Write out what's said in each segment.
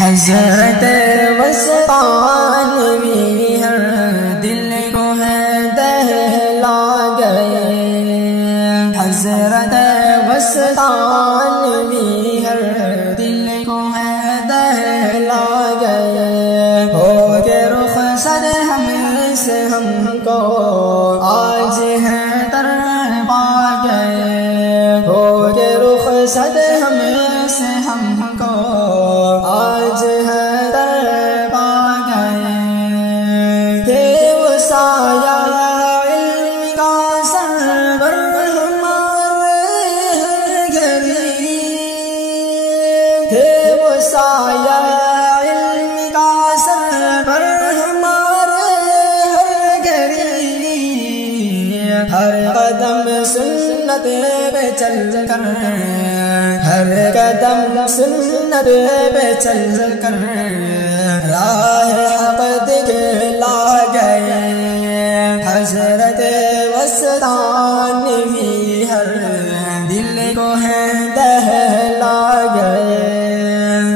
حضرت وسطان بھی ہر دل کو ہے دہلا گئے، حضرت وسطان بھی ہر دل کو ہے دہلا گئے، ہو کے رخصت ہم سے ہم کو آج ہے تر پا گئے، ہو کے رخصت ہم سے ہم کو آج ہے تر پا گئے، تھے وہ سایہ علم کا سرور ہمارے ہر گھڑی، تھے وہ سایہ علم کا سرور ہمارے ہر گھڑی، ہر قدم سنت پہ چل کر، ہر قدم سنت پہ چل کر راہ حق دکھلا گئے، حضرت وسطان بھی ہر دل کو ہے دہلا گئے،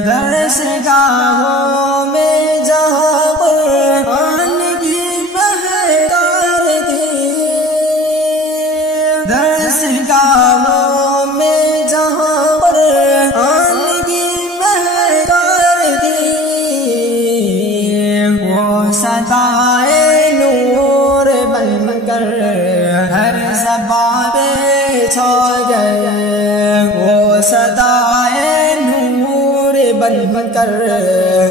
درس گاہوں میں جہاں قرآن کی بہار تھی، درس گاہوں میں جہاں قرآن کی بہار تھی، وہ صدائے نور بن کر ہر زباں پہ چھا گئے، وہ صدائے نور بن کر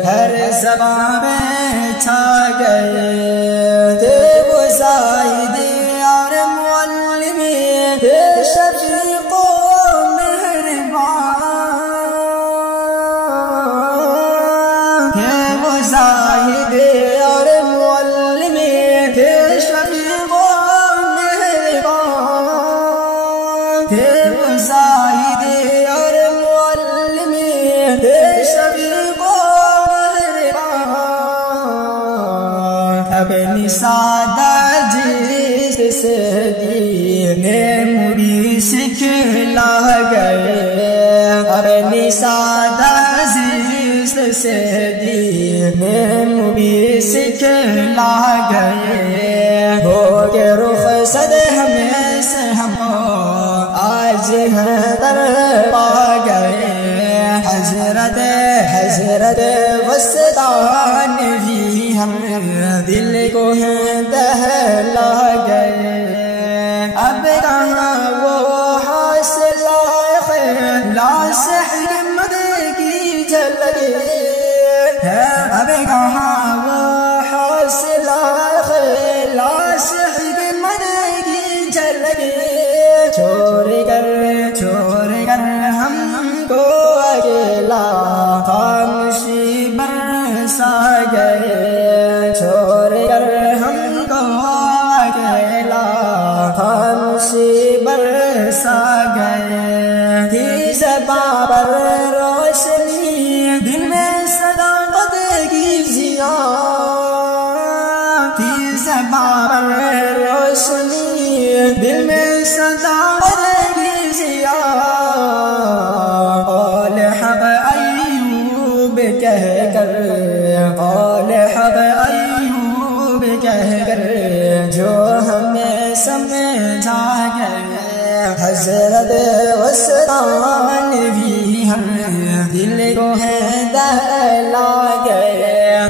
ہر زباں پہ چھا گئے، تھے وہ زاہد اور معلم، تھے شفیق و مہربان، تھے وہ زاہد اور معلم، تھے شفیق و مہربان، تھے وہ زاہد اور معلم، تھے شفیق و مہربان، اپنی سادہ جس سے دین مبی سکھلا گئے، اپنی سادہ جس سے دین مبی سکھلا گئے، ہو کے رخصت ہمیں سے ہم آج ہے در پا گئے، حضرت وسطان بھی ہم دل کو ہے دہلا گئے، اب کہاں وہ حاصل لاس حکمت کی جھلک ہے، اب کہاں وہ حاصل لاس حکمت کی جھلک، چھوڑ کر ہم کو اکیلا خاموشی برسا گئے، چھوڑ کر ہم کو اکیلا خاموشی برسا گئے، تھی زباں پر روشنی دل میں صداقت کی ضیا، تھی زباں پر روشنی دل میں صداقت کی ضیا، قول حق ایوب کہہ کر، قول حق ایوب کہہ کر جو ہمیں سمجھا گئے، حضرت وسطان بھی ہر دل کو ہے دہلا گئے۔